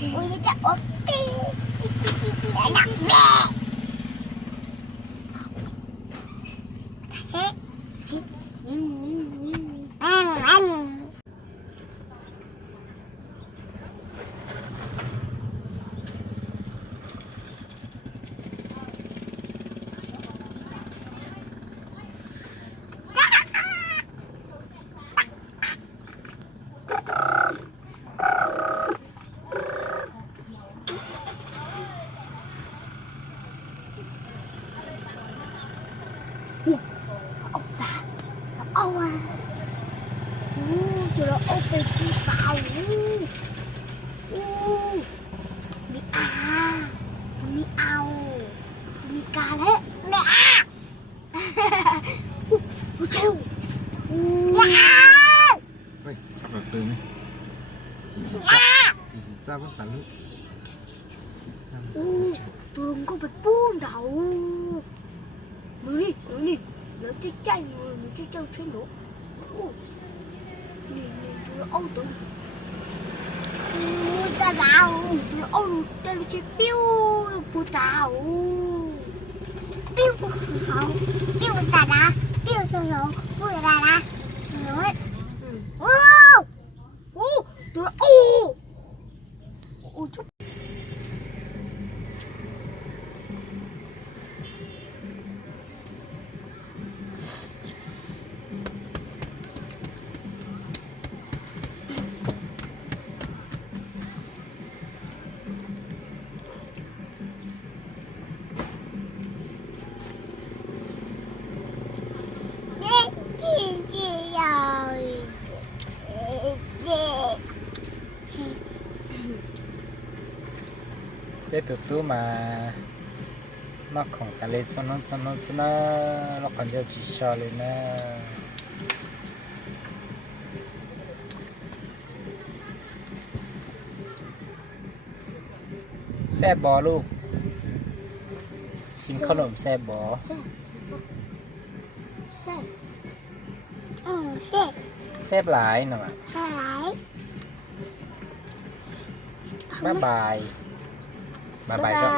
อุ้ยจะอบปีนักแม่เซ็ตอันเอาอ่ะจุดเราเอาไปที่เปล่ามีมีเอามีกาและแม่ผู้เชี่ยวแม่เฮ้ยขับรถตื่นไหมจ้าภาษาลูกตัวลุงก็ไปปุ้งเดานี่แล้วจะใจมันจะเจ้าเช่นหนูนี่ตัวเอาตัวจะดาวตัวเอาตัวจะปิ้วผู้ดาวปิ้วผู้สาวปิ้วตาดาปิ้วสาวผู้ดาดาหนูว้าวตัวชุดเด็ดตัวมานักของทะเลชนนะเราคนเดียวจีชอเลยนะแซ่บบอลูกกินขนมแซ่บบอแซ่บหลายหน่อยบ๊ายบายจ้ะ